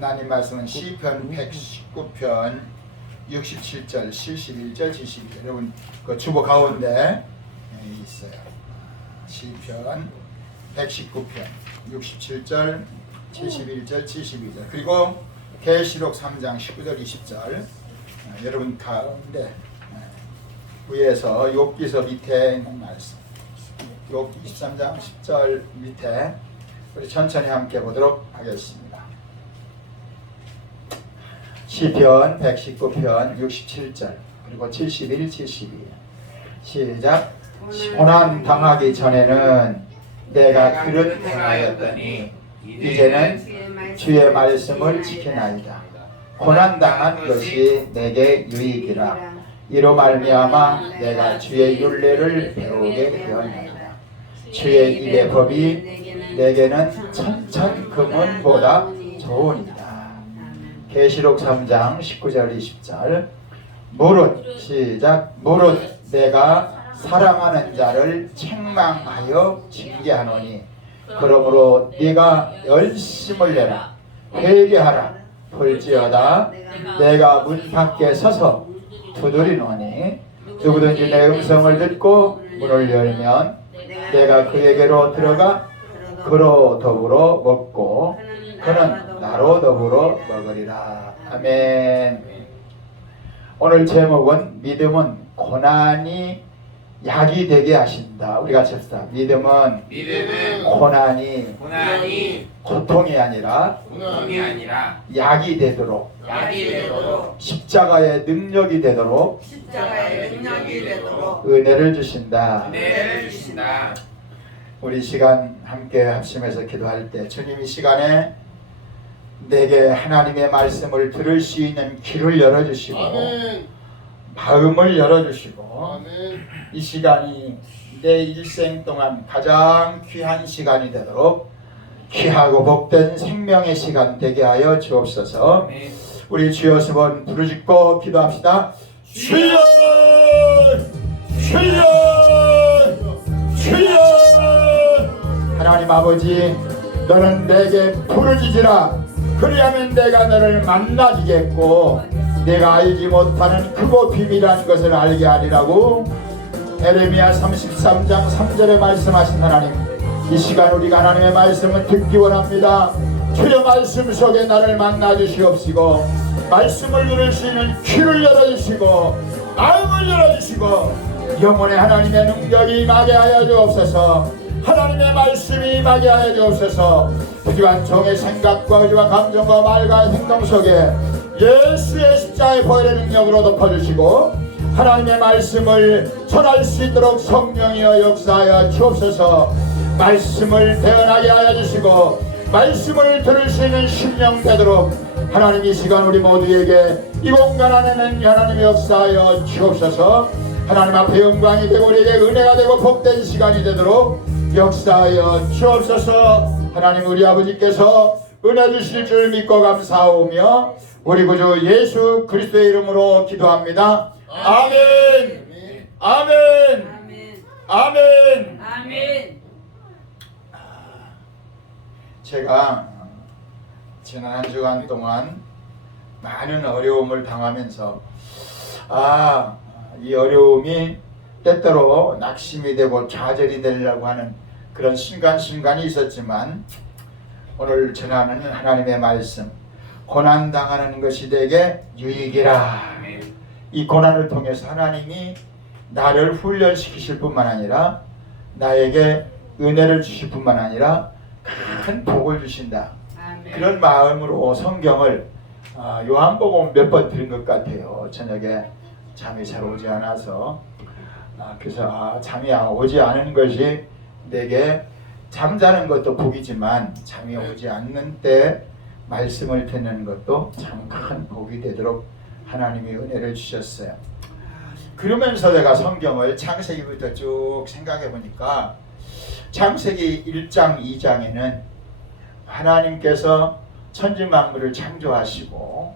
하나님 말씀은 시편 119편 67절, 71절, 72절. 여러분 그 주보 가운데 있어요. 시편 119편 67절, 71절, 72절. 그리고 계시록 3장 19절, 20절. 여러분 가운데 위에서 욥기서 밑에 있는 말씀. 욥기 23장 10절 밑에 우리 천천히 함께 보도록 하겠습니다. 시편 119편 67절 그리고 71, 72 시작. 고난 당하기 전에는 내가 그릇 행하였더니 이제는 주의 말씀을 지키나이다. 고난 당한 것이 내게 유익이라. 이로 말미암아 내가 주의 율례를 배우게 되었나이다. 주의 입의 법이 내게는 천천 금은보다 좋으니라. 계시록 3장 19절 20절 무릇 시작. 무릇 내가 사랑하는 자를 책망하여 징계하노니 그러므로 네가 열심을 내라. 회개하라. 볼지어다 내가 문 밖에 서서 두드리노니 누구든지 내 음성을 듣고 문을 열면 내가 그에게로 들어가 그로 더불어 먹고 그는 나로 더불어 먹으리라. 아멘. 오늘 제목은 믿음은 고난이 약이 되게 하신다. 우리 같이 합시다. 믿음은 고난이 고통이 아니라 약이 되도록 십자가의 능력이 되도록 은혜를 주신다. 우리 시간 함께 합심해서 기도할 때 주님 이 시간에 내게 하나님의 말씀을 들을 수 있는 귀를 열어주시고 아멘. 마음을 열어주시고 아멘. 이 시간이 내 일생 동안 가장 귀한 시간이 되도록 귀하고 복된 생명의 시간 되게 하여 주옵소서. 아멘. 우리 주여 세 번 부르짖고 기도합시다. 주여 주여 주여. 하나님 아버지 너는 내게 부르짖으라. 그리하면 내가 너를 만나주겠고 내가 알지 못하는 크고 비밀한 것을 알게 하리라고 에레미야 33장 3절에 말씀하신 하나님, 이 시간 우리가 하나님의 말씀을 듣기 원합니다. 주의 말씀 속에 나를 만나주시옵시고 말씀을 들을 수 있는 귀를 열어주시고 마음을 열어주시고 영혼의 하나님의 능력이 임하게 하여 주옵소서. 하나님의 말씀이 임하게 하여 주옵소서. 부지한 종의 생각과 의지와 감정과 말과 행동 속에 예수의 십자가의 보혈의 능력으로 덮어주시고 하나님의 말씀을 전할 수 있도록 성령이여 역사하여 주옵소서. 말씀을 대언하게 하여 주시고 말씀을 들을 수 있는 심령 되도록 하나님 이 시간 우리 모두에게 이 공간 안에는 하나님의 역사하여 주옵소서. 하나님 앞에 영광이 되고 우리에게 은혜가 되고 복된 시간이 되도록 역사하여 주옵소서. 하나님 우리 아버지께서 은혜 주실 줄 믿고 감사하오며 우리 구주 예수 그리스도의 이름으로 기도합니다. 아멘. 아멘. 아멘. 아멘. 제가 지난 한 주간 동안 많은 어려움을 당하면서 이 어려움이 때때로 낙심이 되고 좌절이 되려고 하는 그런 순간순간이 있었지만 오늘 전하는 하나님의 말씀, 고난당하는 것이 되게 유익이라. 이 고난을 통해서 하나님이 나를 훈련시키실 뿐만 아니라 나에게 은혜를 주실 뿐만 아니라 큰 복을 주신다. 그런 마음으로 성경을 요한복음 몇 번 들은 것 같아요. 저녁에 잠이 잘 오지 않아서 그래서 잠이 오지 않은 것이 내게 잠자는 것도 복이지만 잠이 오지 않는 때 말씀을 듣는 것도 참 큰 복이 되도록 하나님이 은혜를 주셨어요. 그러면서 내가 성경을 창세기부터 쭉 생각해 보니까 창세기 1장 2장에는 하나님께서 천지만물을 창조하시고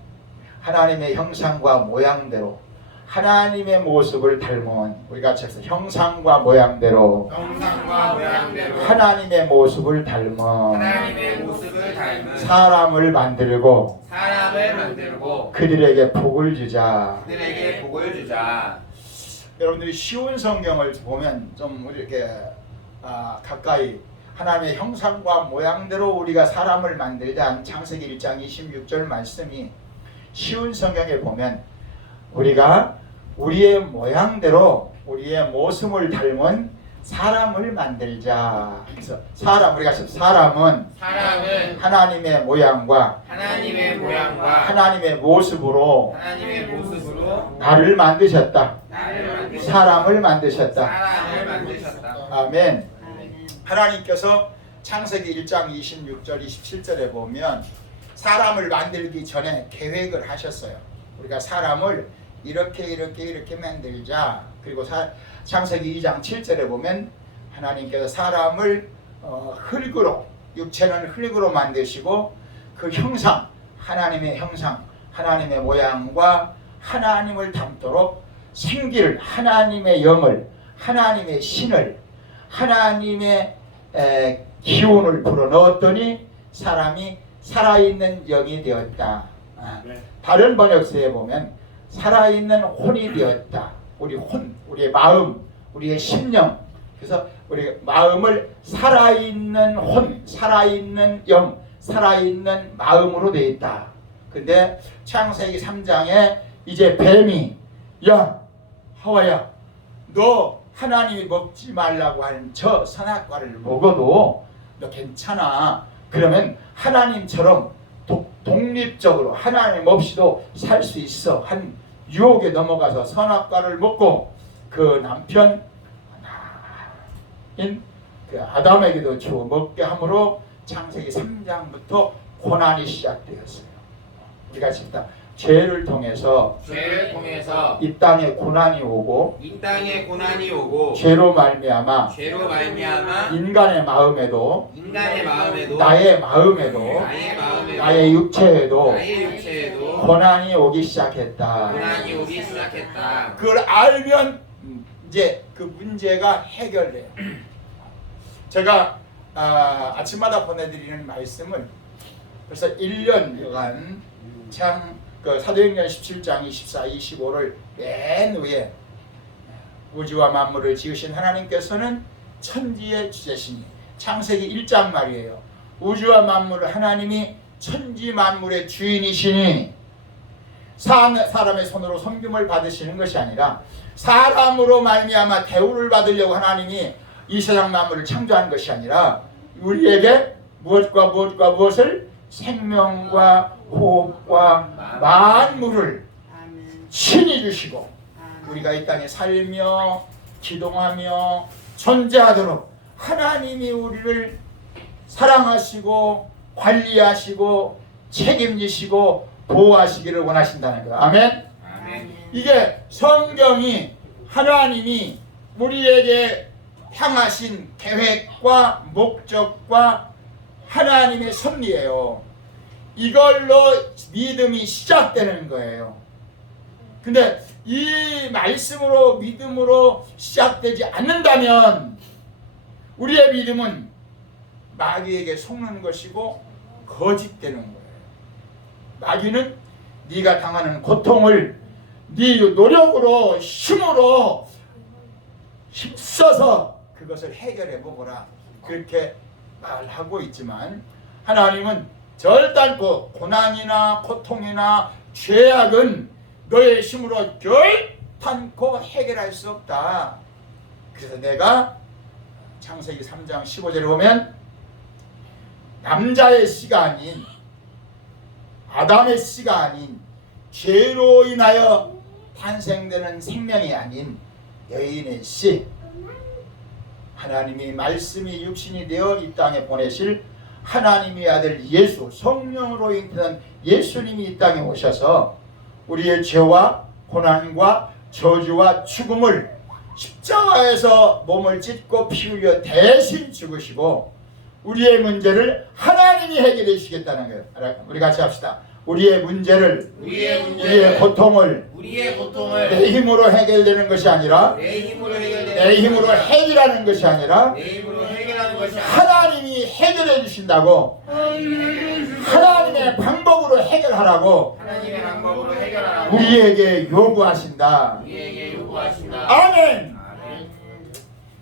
하나님의 형상과 모양대로 하나님의 모습을 닮은, 우리가 해서 형상과 모양대로 하나님의 모습을 닮은 사람을 만들고 그들에게 복을 주자. 여러분들이 쉬운 성경을 보면 좀 이렇게 가까이 하나님의 형상과 모양대로 우리가 사람을 만들자. 창세기 1장 26절 말씀이 쉬운 성경에 보면 우리가 우리의 모양대로 우리의 모습을 닮은 사람을 만들자. 그래서 우리가 사람은 하나님의 모양과 하나님의 모습으로 나를 만드셨다. 사람을 만드셨다. 아멘. 하나님께서 창세기 1장 26절 27절에 보면 사람을 만들기 전에 계획을 하셨어요. 우리가 사람을 이렇게 만들자. 그리고 창세기 2장 7절에 보면 하나님께서 사람을 흙으로, 육체는 흙으로 만드시고 그 형상, 하나님의 형상, 하나님의 모양과 하나님을 닮도록 생기를, 하나님의 영을, 하나님의 신을, 하나님의 기운을 불어넣었더니 사람이 살아있는 영이 되었다. 다른 번역서에 보면 살아있는 혼이 되었다. 우리 혼, 우리의 마음, 우리의 심령. 그래서 우리 마음을 살아있는 혼, 살아있는 영, 살아있는 마음으로 되어 있다. 근데 창세기 3장에 이제 뱀이 야 하와야 너 하나님이 먹지 말라고 하는 저 선악과를 먹어도 너 괜찮아. 그러면 하나님처럼 독립적으로 하나님 없이도 살 수 있어. 한 유혹에 넘어가서 선악과를 먹고 그 남편인 그 아담에게도 주어 먹게 함으로 창세기 3장부터 고난이 시작되었어요. 우리가 진짜 죄를 통해서 이 땅에 고난이 오고 죄로 말미암아 인간의 마음에도 나의 마음에도 나의 육체에도 고난이 오기 시작했다. 그걸 알면 이제 그 문제가 해결돼요. 제가 아침마다 보내드리는 말씀을 벌써 1년간 그 사도행전 17장 24, 25를 맨 위에 우주와 만물을 지으신 하나님께서는 천지의 주제시니 창세기 1장 말이에요. 우주와 만물을 하나님이 천지 만물의 주인이시니 사람의 손으로 섬김을 받으시는 것이 아니라 사람으로 말미암아 대우를 받으려고 하나님이 이 세상 만물을 창조한 것이 아니라 우리에게 무엇과 무엇을 생명과 호흡과 만물을 신이 주시고 우리가 이 땅에 살며 기동하며 존재하도록 하나님이 우리를 사랑하시고 관리하시고 책임지시고 보호하시기를 원하신다는 거예요. 아멘? 이게 성경이 하나님이 우리에게 향하신 계획과 목적과 하나님의 섭리예요. 이걸로 믿음이 시작되는 거예요. 근데 이 말씀으로 믿음으로 시작되지 않는다면 우리의 믿음은 마귀에게 속는 것이고 거짓되는 거예요. 마귀는 네가 당하는 고통을 네 노력으로 힘으로 힘써서 그것을 해결해 보거라 그렇게 말하고 있지만 하나님은 절단코 고난이나 고통이나 죄악은 너의 힘으로 결단코 해결할 수 없다. 그래서 내가 창세기 3장 15절에 보면 남자의 씨가 아닌 아담의 씨가 아닌 죄로 인하여 탄생되는 생명이 아닌 여인의 씨 하나님이 말씀이 육신이 되어 이 땅에 보내실 하나님의 아들 예수 성령으로 잉태된 예수님이 이 땅에 오셔서 우리의 죄와 고난과 저주와 죽음을 십자가에서 몸을 찢고 피 흘려 대신 죽으시고 우리의 문제를 하나님이 해결해 주시겠다는 거예요. 우리 같이 합시다. 우리의 문제를 우리의 고통을 내 힘으로 해결되는 것이 아니라 내 힘으로 해결하는 것이 아니라 하나님이 해결해 주신다고 하나님의 방법으로 해결하라고 우리에게 요구하신다. 아멘.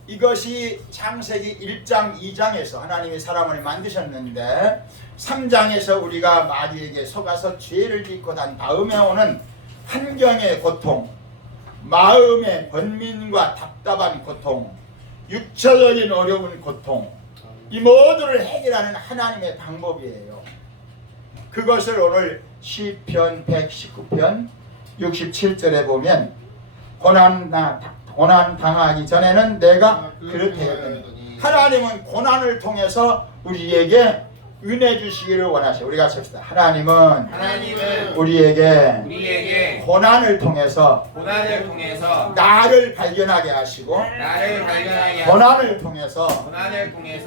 이것이 창세기 1장 2장에서 하나님이 사람을 만드셨는데 3장에서 우리가 마귀에게 속아서 죄를 짓고 난 다음에 오는 환경의 고통, 마음의 번민과 답답한 고통, 육체적인 어려운 고통, 이 모두를 해결하는 하나님의 방법이에요. 그것을 오늘 시편 119편 67절에 보면 고난 당하기 전에는 내가 그렇게 했더니, 하나님은 고난을 통해서 우리에게 은혜 주시기를 원하셔. 우리가 칩시다. 하나님은 우리에게 고난을 통해서 나를 발견하게 하시고, 고난을 통해서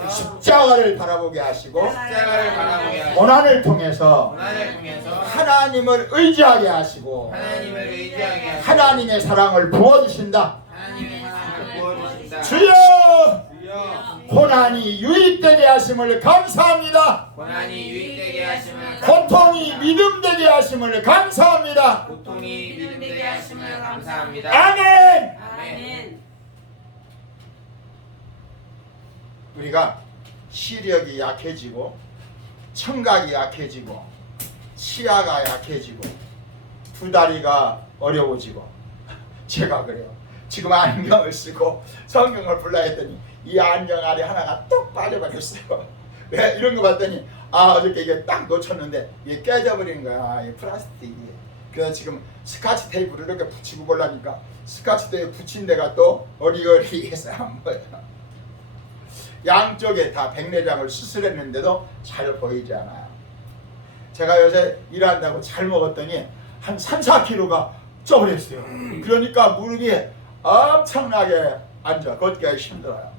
십자가를 바라보게 하시고, 고난을 통해서 하나님을 의지하게 하시고, 하나님의 사랑을 부어주신다. 주여! 고난이 유익되게 하심을 감사합니다. 고통이 믿음되게 하심을 감사합니다. 아멘. 우리가 시력이 약해지고, 청각이 약해지고, 치아가 약해지고, 두 다리가 어려워지고, 제가 그래요. 지금 안경을 쓰고 성경을 불러 했더니 이 안경 알이 하나가 뚝 빠져버렸어요. 왜? 이런 거 봤더니 어저께 이게 딱 놓쳤는데 이게 깨져버린 거야. 이 플라스틱이. 그래서 지금 스카치 테이프를 이렇게 붙이고 보려니까 스카치 테이프 붙인 데가 또 어리어리해서 안 보여. 양쪽에 다 백내장을 수술했는데도 잘 보이지 않아요. 제가 요새 일한다고 잘 먹었더니 한 3-4kg가 쪄버렸어요. 그러니까 무릎이 엄청나게 앉아 걷기가 힘들어요.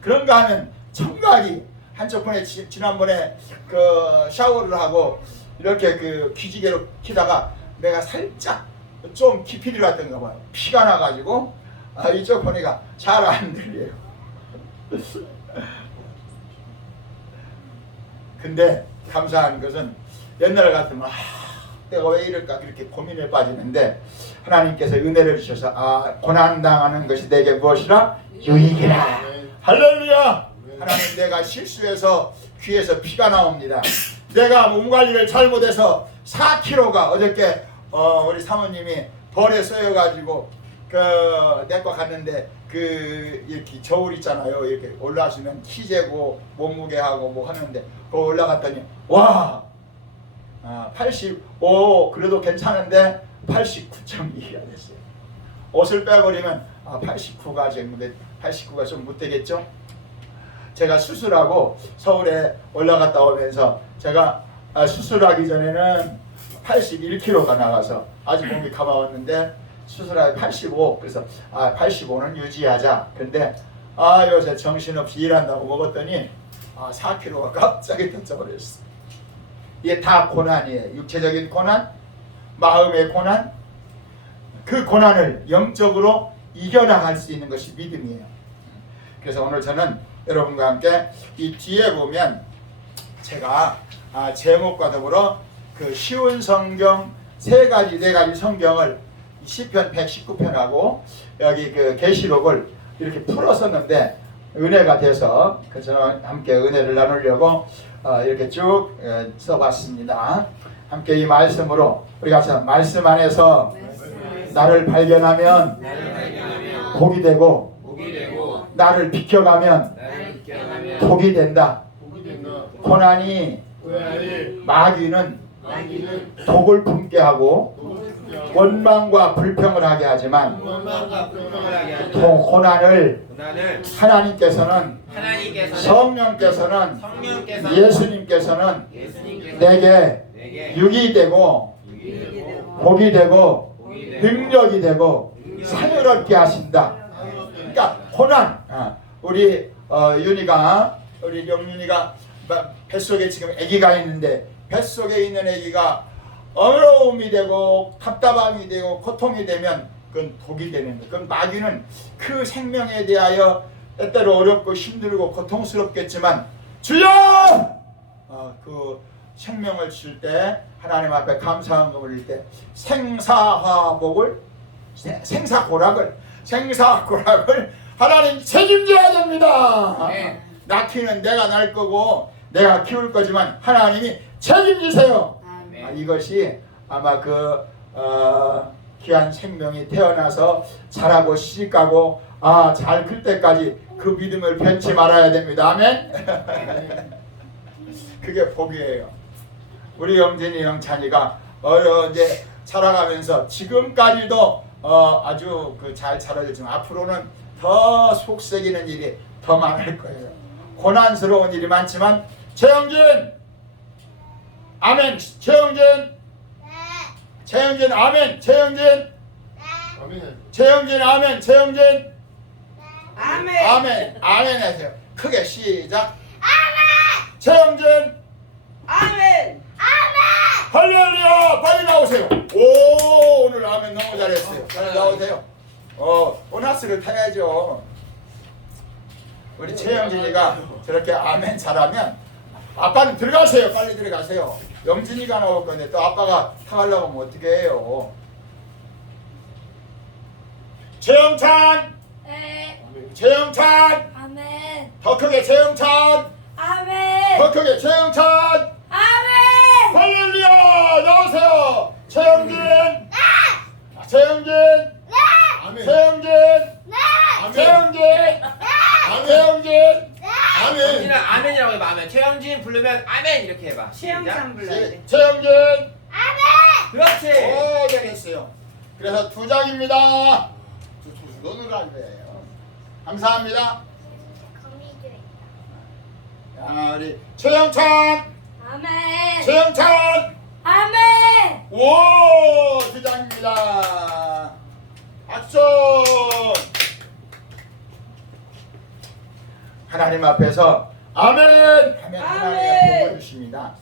그런가 하면 청각이 한쪽 분에 지난번에 그 샤워를 하고 이렇게 그 기지개로 키다가 내가 살짝 좀 깊이 들어갔던가 봐요. 피가 나가지고 이쪽 보니까 잘 안 들려요. 근데 감사한 것은 옛날 같으면 내가 왜 이럴까 그렇게 고민에 빠지는데 하나님께서 은혜를 주셔서 고난당하는 것이 내게 무엇이라? 유익이라. 할렐루야. 하나님, 내가 실수해서 귀에서 피가 나옵니다. 내가 몸 관리를 잘못해서 4kg가 어저께 우리 사모님이 벌에 쏘여가지고 내과 갔는데 이렇게 저울 있잖아요. 이렇게 올라가시면 키 재고 몸무게하고 뭐 하는데 그거 올라갔더니 85 그래도 괜찮은데 89.2가 됐어요. 옷을 빼버리면 89가 됐는데 89가 좀 못되겠죠? 제가 수술하고 서울에 올라갔다 오면서 제가 수술하기 전에는 81kg가 나가서 아직 몸이 가벼웠는데 수술하기 85, 그래서 85는 유지하자. 근데 요새 정신없이 일한다고 먹었더니 4kg가 갑자기 던져버렸어. 이게 다 고난이에요. 육체적인 고난, 마음의 고난, 그 고난을 영적으로 이겨나갈 수 있는 것이 믿음이에요. 그래서 오늘 저는 여러분과 함께 이 뒤에 보면 제가 제목과 더불어 그 쉬운 성경 3가지 성경을 시편 119편하고 여기 그 계시록을 이렇게 풀었었는데 은혜가 돼서 저는 함께 은혜를 나누려고 이렇게 쭉 써봤습니다. 함께 이 말씀으로 우리 같이 말씀 안에서 나를 발견하면 복이 되고 나를 비켜가면 복이 된다. 고난이 마귀는 독을 품게 하고 원망과 불평을 하게 하지만 고난을 하나님께서는 성령께서는 예수님께서는 내게 육이 되고 복이 되고 능력이 되고 상을 얻게 하신다. 그러니까 고난, 우리 우리 영윤이가 뱃속에 지금 아기가 있는데 뱃속에 있는 아기가 어려움이 되고 답답함이 되고 고통이 되면 그건 독이 되는 거예요. 그건 마귀는 그 생명에 대하여 때때로 어렵고 힘들고 고통스럽겠지만 주여! 그 생명을 줄 때 하나님 앞에 감사함을 올릴 때 생사화복을 생사고락을 하나님 책임져야 됩니다. 네. 낳기는 내가 낳을 거고 내가 키울 거지만 하나님이 책임지세요. 네. 이것이 아마 귀한 생명이 태어나서 자라고 시집가고 잘 클 때까지 그 믿음을 변치 말아야 됩니다. 아멘. 그게 복이에요. 우리 영진이 영찬이가 이제 자라가면서 지금까지도 아주 잘 자라졌지만 앞으로는 더 속썩이는 일이 더 많을 거예요. 고난스러운 일이 많지만 최영진 아멘. 최영진 아멘. 최영진 아멘. 최영진 아멘 하세요. 크게 시작. 아멘. 최영진 아멘. 할렐루야. 빨리 나오세요. 오, 오늘 아멘 너무 잘했어요. 빨리 나오세요. 보너스를 타야죠. 우리 최영진이가 저렇게 아멘 잘하면 아빠는 들어가세요. 빨리 들어가세요. 영진이가 나올 건데 또 아빠가 타가려고 하면 어떻게 해요? 최영찬 네. 최영찬 아멘. 더 크게 최영찬 아멘. 더 크게 최영찬 아멘. 할렐루야. 나오세요. 최영진 최영진 아멘. 최영진 아멘. 최영진 아멘. 최영진 아멘. 영진아 아멘이라고 해봐. 아멘. 최영진 부르면 아멘 이렇게 해봐. 최영찬 불러야 돼. 최영진 그렇지. 오, 잘했어요. 그래서 2장입니다. 너는 안 돼요. 감사합니다. 자, 우리 최영찬 아멘. 최영찬 아멘. 오, 2장입니다. 박수. 하나님 앞에서 아멘 하면 하나님의 복을 주십니다.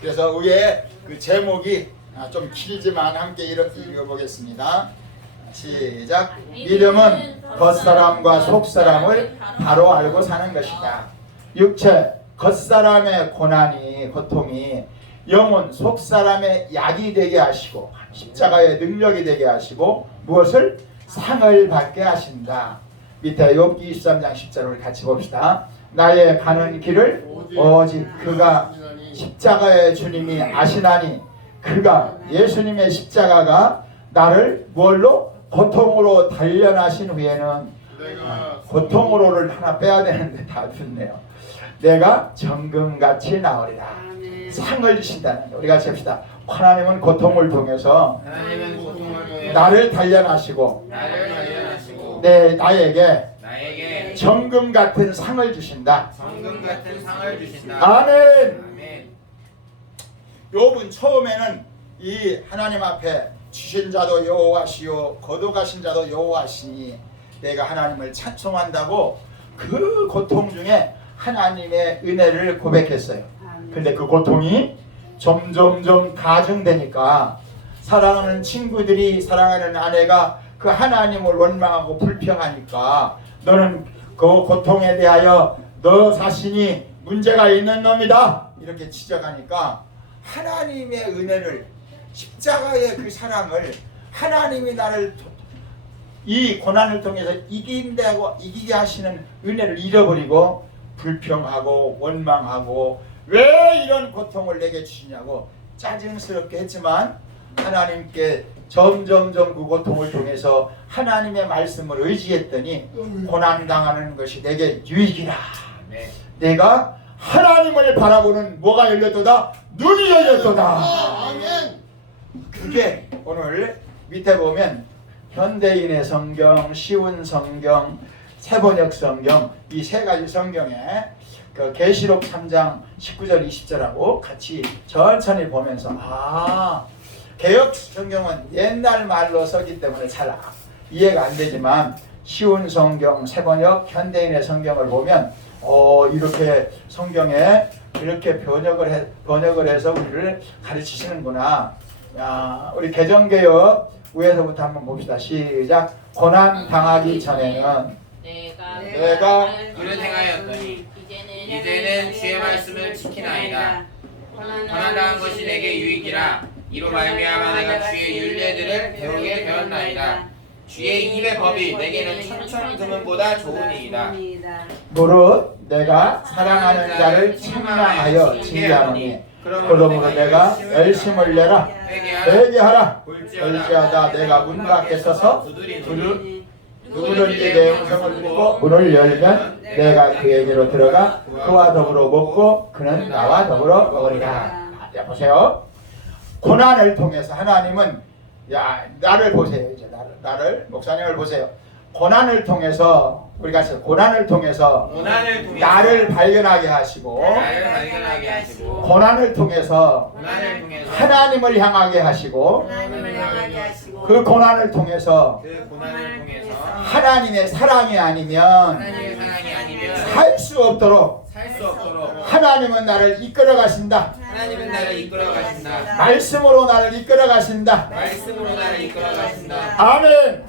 그래서 위에 그 제목이 좀 길지만 함께 이렇게 읽어보겠습니다. 시작. 믿음은 겉사람과 속사람을 바로 알고 사는 것이다. 육체 겉사람의 고통이 영혼 속사람의 약이 되게 하시고 십자가의 능력이 되게 하시고 무엇을? 상을 받게 하신다. 밑에 욥기 23장 10절을 같이 봅시다. 나의 가는 길을 오직 그가 십자가의 주님이 아시나니 그가 예수님의 십자가가 나를 뭘로? 고통으로 단련하신 후에는 고통으로를 하나 빼야 되는데 다 좋네요. 내가 정금같이 나으리라. 아멘. 상을 주신다는 거예요. 우리 같이 합시다. 하나님은 고통을 통해서 하나님은 고통을 통해 나를 단련하시고 나를 단련하시고 나에게 정금 같은 상을 주신다. 성금 같은 상을 주신다. 아멘. 아멘. 욥은 처음에는 이 하나님 앞에 주신 자도 여호와시요 거둬가신 자도 여호와시니 내가 하나님을 찬송한다고 그 고통 중에 하나님의 은혜를 고백했어요. 근데 그 고통이 점점점 가중되니까 사랑하는 친구들이 사랑하는 아내가 그 하나님을 원망하고 불평하니까 너는 그 고통에 대하여 너 자신이 문제가 있는 놈이다 이렇게 지적하니까 하나님의 은혜를 십자가의 그 사랑을 하나님이 나를 이 고난을 통해서 이기게 하시는 은혜를 잃어버리고 불평하고 원망하고 왜 이런 고통을 내게 주시냐고 짜증스럽게 했지만 하나님께 점점점 그 고통을 통해서 하나님의 말씀을 의지했더니 고난당하는 것이 내게 유익이라. 네. 내가 하나님을 바라보는 뭐가 열렸도다? 눈이 열렸도다. 아멘. 그게 오늘 밑에 보면 현대인의 성경, 쉬운 성경, 세번역 성경 이 세 가지 성경에 그 계시록 3장 19절 20절하고 같이 천천히 보면서 개역 성경은 옛날 말로 써기 때문에 잘 이해가 안 되지만 쉬운 성경, 세번역, 현대인의 성경을 보면 이렇게 성경에 이렇게 번역을 해서 우리를 가르치시는구나. 우리 개정개역 위에서부터 한번 봅시다. 시작. 고난 당하기 전에는 내가 그를 행하였더니 이제는 주의 말씀을 지키나이다. 고난당한 것이 내게 유익이라. 이로 말미암아 내가 주의 율례들을 배우게 되었나이다. 주의 입의 법이 내게는 천천 금은보다 좋으니이다. 무릇 내가 사랑하는 자를 책망하여 징계하노니 그러므로 내가 열심을 내라 회개하라. 볼지어다 내가 문 밖에 서서 누구든지 내 음성을 듣고 문을 열면 내가 그에게로 들어가 그와 더불어 먹고 그는 나와 더불어 먹으리라. 자, 보세요. 고난을 통해서 하나님은 나를 보세요. 이제 나를 목사님을 보세요. 고난을 통해서 우리가 고난을 통해서 나를 발견하게 하시고 고난을 통해서 하나님을 향하게 하시고 그 고난을 통해서 하나님의 사랑이 아니면 살 수 없도록 하나님은 나를 이끌어 가신다. 말씀으로 나를 이끌어 가신다. 아멘.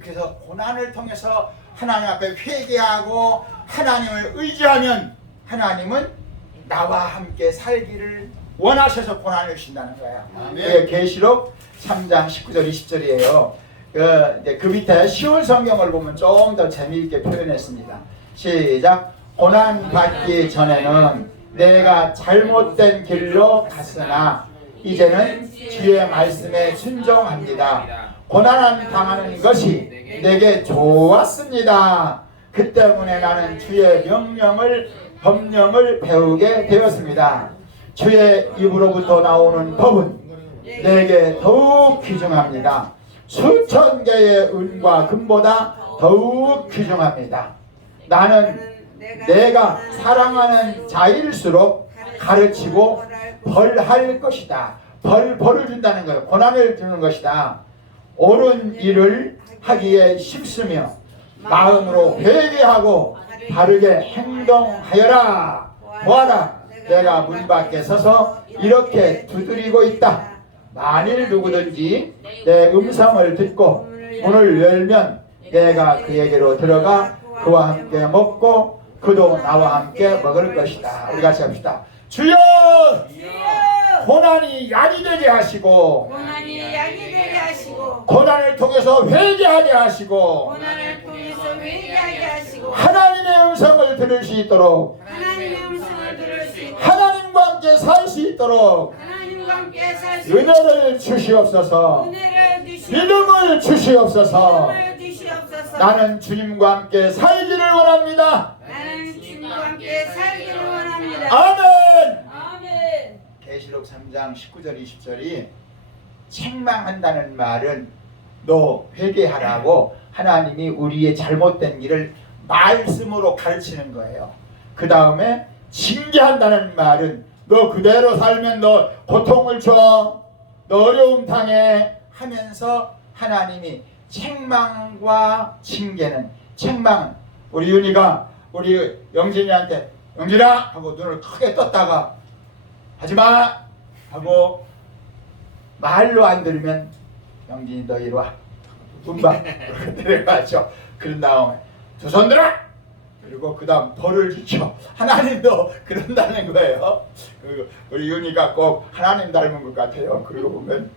그래서 고난을 통해서 하나님 앞에 회개하고 하나님을 의지하면 하나님은 나와 함께 살기를 원하셔서 고난을 주신다는 거야. 그게 계시록 3장 19절 20절이에요. 그 밑에 쉬운 성경을 보면 좀 더 재미있게 표현했습니다. 시작. 고난 받기 전에는 내가 잘못된 길로 갔으나 이제는 주의 말씀에 순종합니다. 고난을 당하는 것이 내게 좋았습니다. 그 때문에 나는 주의 법령을 배우게 되었습니다. 주의 입으로부터 나오는 법은 내게 더욱 귀중합니다. 수천 개의 은과 금보다 더욱 귀중합니다. 나는 내가 사랑하는 자일수록 가르치고 벌할 것이다. 벌을 준다는 거예요. 고난을 주는 것이다. 옳은 일을 하기에 쉽으며 마음으로 회개하고 바르게 행동하여라. 보아라, 내가 문 밖에 서서 이렇게 두드리고 있다. 만일 누구든지 내 음성을 듣고 문을 열면 내가 그에게로 들어가 그와 함께 먹고 그도 나와 함께 먹을 것이다. 우리 같이 합시다. 주여! 고난이 약이 되게 하시고 고난을 통해서 회개하게 하시고 하나님의 음성을 들을 수 있도록 하나님과 함께 살 수 있도록 은혜를 주시옵소서. 믿음을 주시옵소서. 나는 주님과 함께 살기를 원합니다. 아멘. 계시록 3장 19절 20절이 책망한다는 말은 너 회개하라고 하나님이 우리의 잘못된 길을 말씀으로 가르치는 거예요. 그 다음에 징계한다는 말은 너 그대로 살면 너 고통을 줘, 너 어려움 당해 하면서 하나님이 책망과 징계는, 책망은 우리 윤희가 우리 영진이한테 영진아 하고 눈을 크게 떴다가 하지마 하고 말로 안 들으면 영진이 너 이리 와 분방 내려가죠. 그런 다음에 두 손 들어 그리고 그 다음 벌을 주죠. 하나님도 그런다는 거예요. 우리 윤희가 꼭 하나님 닮은 것 같아요. 그리고 보면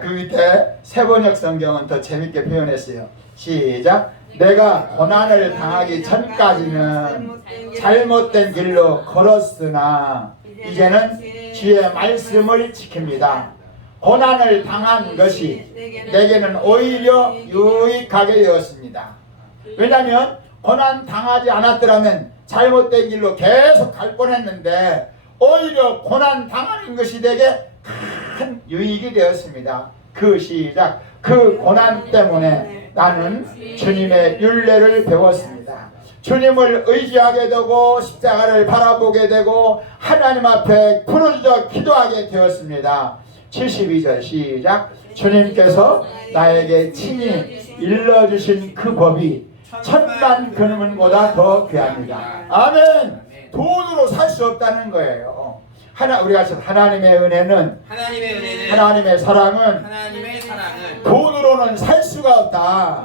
그 밑에 세번역 성경은 더 재밌게 표현했어요. 시작. 내가 고난을 당하기 전까지는 잘못된 길로 걸었으나 이제는 주의 말씀을 지킵니다. 고난을 당한 것이 내게는 오히려 유익하게 되었습니다. 왜냐하면 고난 당하지 않았더라면 잘못된 길로 계속 갈 뻔했는데 오히려 고난 당하는 것이 내게 큰 유익이 되었습니다. 그 시작. 그 고난 때문에 나는 주님의 율례를 배웠습니다. 주님을 의지하게 되고 십자가를 바라보게 되고 하나님 앞에 부르짖어 기도하게 되었습니다. 72절 시작. 주님께서 나에게 친히 일러주신 그 법이 천만 금은보다 더 귀합니다. 아멘. 돈으로 살 수 없다는 거예요. 우리가 하나님의 은혜는, 하나님의 사랑은 돈으로는 살 수가 없다.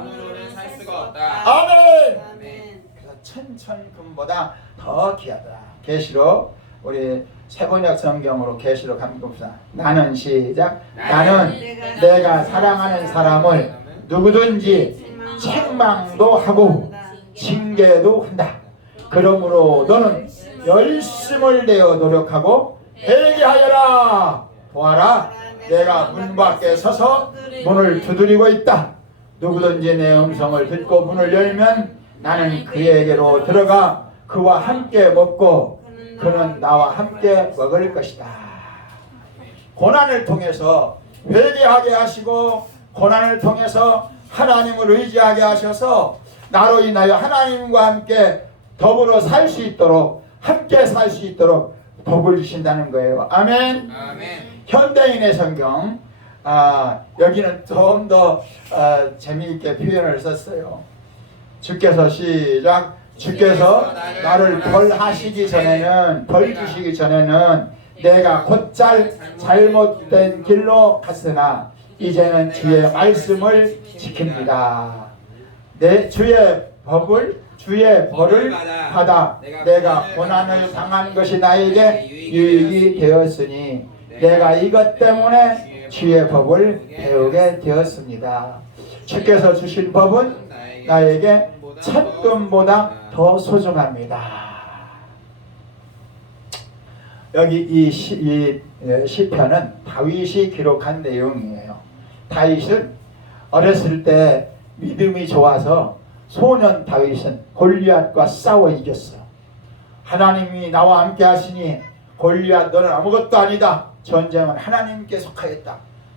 아멘. 그래서 천천금보다 더 귀하더라. 계시록 우리 세번역 성경으로 계시록 한번 봅시다. 나는 시작. 나는 내가 사랑하는 사람을 누구든지 책망도 하고 징계도 한다. 그러므로 너는 열심을 내어 노력하고 회개하여라. 보아라, 내가 문 밖에 서서 문을 두드리고 있다. 누구든지 내 음성을 듣고 문을 열면 나는 그에게로 들어가 그와 함께 먹고 그는 나와 함께 먹을 것이다. 고난을 통해서 회개하게 하시고 고난을 통해서 하나님을 의지하게 하셔서 나로 인하여 하나님과 함께 더불어 살 수 있도록, 함께 살 수 있도록 복을 주신다는 거예요. 아멘. 아멘. 현대인의 성경, 여기는 좀 더 재미있게 표현을 썼어요. 주께서 시작. 주께서 나를 벌하시기 전에는, 벌 주시기 전에는 내가 곧잘 잘못된 길로 갔으나 이제는 주의 말씀을 지킵니다. 내 주의 벌을 받아 내가 고난을 당한 것이 나에게 유익이 되었으니 내가 이것 때문에 주의 법을 배우게 되었습니다. 주께서 주신 법은 나에게 천금보다 더 소중합니다. 여기 이 시편은 다윗이 기록한 내용이에요. 다윗은 어렸을 때 믿음이 좋아서 소년 다윗은 골리앗과 싸워 이겼어요. 하나님이 나와 함께 하시니 골리앗 너는 아무것도 아니다. 전쟁은 하나님께 속하였다.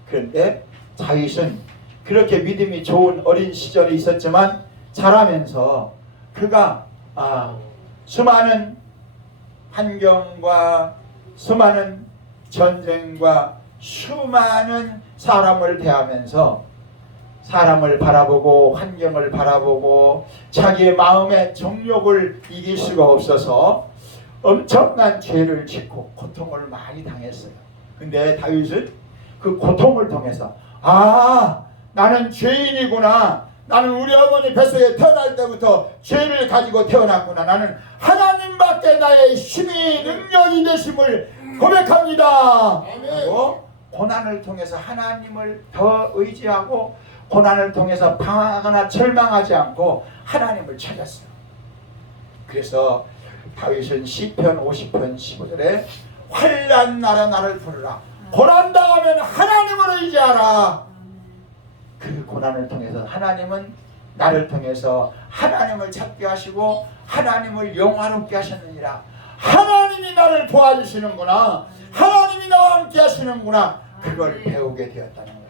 그런데 다윗은 그렇게 믿음이 좋은 어린 시절이 있었지만 자라면서 그가 수많은 환경과 수많은 전쟁과 수많은 사람을 대하면서 사람을 바라보고 환경을 바라보고 자기의 마음의 정욕을 이길 수가 없어서 엄청난 죄를 짓고 고통을 많이 당했어요. 근데 다윗은 그 고통을 통해서 나는 죄인이구나. 나는 우리 어머니 뱃속에 태어날 때부터 죄를 가지고 태어났구나. 나는 하나님밖에 나의 힘이 능력이 되심을 고백합니다. 그리고 고난을 통해서 하나님을 더 의지하고 고난을 통해서 방황하거나 절망하지 않고 하나님을 찾았어요. 그래서 다윗은 시편 50편 15절에 환난 날에 나를 부르라. 고난 당하면 하나님을 의지하라. 그 고난을 통해서 하나님은 나를 통해서 하나님을 찾게 하시고 하나님을 영화롭게 하셨느니라. 하나님이 나를 도와주시는구나. 하나님이 나와 함께 하시는구나. 그걸 배우게 되었다는 거예요.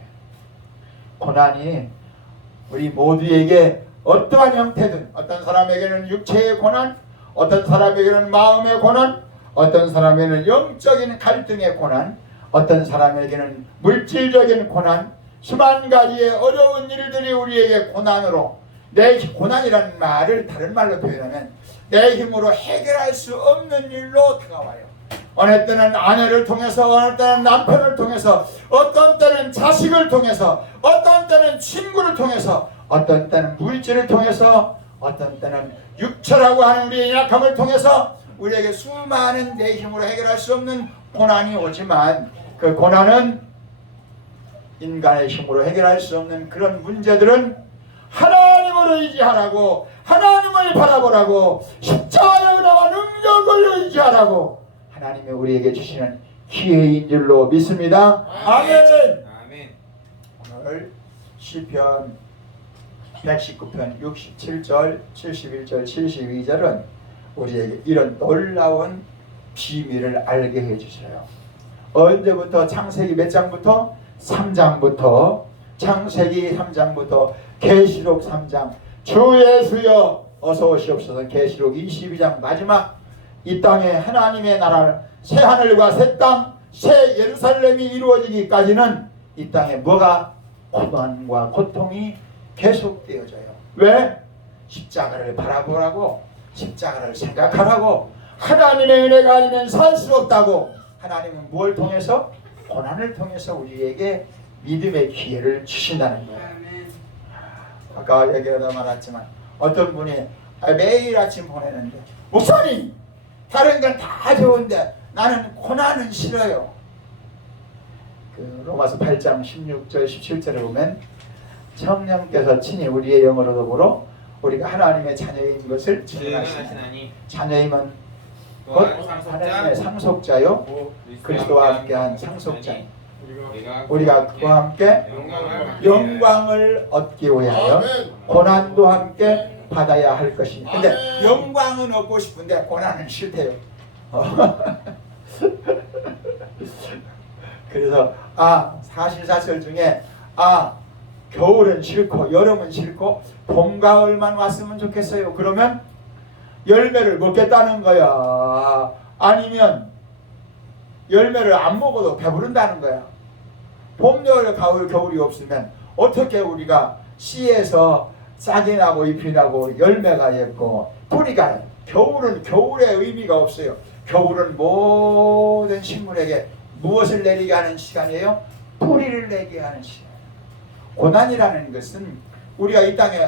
고난이 우리 모두에게 어떠한 형태든, 어떤 사람에게는 육체의 고난, 어떤 사람에게는 마음의 고난, 어떤 사람에게는 영적인 갈등의 고난, 어떤 사람에게는 물질적인 고난, 수만 가지의 어려운 일들이 우리에게 고난으로, 내 고난이라는 말을 다른 말로 표현하면 내 힘으로 해결할 수 없는 일로 다가와요. 어느 때는 아내를 통해서, 어느 때는 남편을 통해서, 어떤 때는 자식을 통해서, 어떤 때는 친구를 통해서, 어떤 때는 물질을 통해서, 어떤 때는 육체라고 하는 우리의 약함을 통해서 우리에게 수많은 내 힘으로 해결할 수 없는 고난이 오지만 그 고난은 인간의 힘으로 해결할 수 없는 그런 문제들은 하나님을 의지하라고, 하나님을 바라보라고, 십자가의 은혜와 능력을 의지하라고 하나님이 우리에게 주시는 기회인 줄로 믿습니다. 아멘. 오늘 시편 119편 67절, 71절, 72절은 우리에게 이런 놀라운 비밀을 알게 해주셔요. 언제부터? 창세기 몇 장부터? 3장부터, 창세기 3장부터 계시록 3장, 주 예수여 어서 오시옵소서. 계시록 22장 마지막 이 땅에 하나님의 나라, 새 하늘과 새 땅, 새 예루살렘이 이루어지기까지는 이 땅에 뭐가? 고난과 고통이 계속되어져요. 왜? 십자가를 바라보라고, 십자가를 생각하라고. 하나님의 은혜가 아니면 살 수 없다고. 하나님은 뭘 통해서? 고난을 통해서 우리에게 믿음의 기회를 주신다는 거예요. 아까 얘기하다 말았지만 어떤 분이 매일 아침 보내는데 목사님 다른 건 다 좋은데 나는 고난은 싫어요. 그 로마서 8장 16절 17절에 보면 성령께서 친히 우리의 영으로 더불어 우리가 하나님의 자녀인 것을 증언하시나니 증언하시나니 자녀임은 곧 또한 하나님의 상속자요 그리스도와 함께한 상속자 우리가 그와 함께 영광을 얻기 위하여 고난도 함께 받아야 할 것이니 근데 영광은 얻고 싶은데 고난은 싫대요. 그래서 사실사설 중에 겨울은 싫고 여름은 싫고 봄 가을만 왔으면 좋겠어요. 그러면 열매를 먹겠다는 거야. 아니면 열매를 안 먹어도 배부른다는 거야. 봄, 여름, 가을, 겨울이 없으면 어떻게 우리가 씨에서 싹이 나고 잎이 나고 열매가 있고 뿌리가 겨울은 겨울의 의미가 없어요. 겨울은 모든 식물에게 무엇을 내리게 하는 시간이에요? 뿌리를 내게 하는 시간. 고난이라는 것은 우리가 이 땅에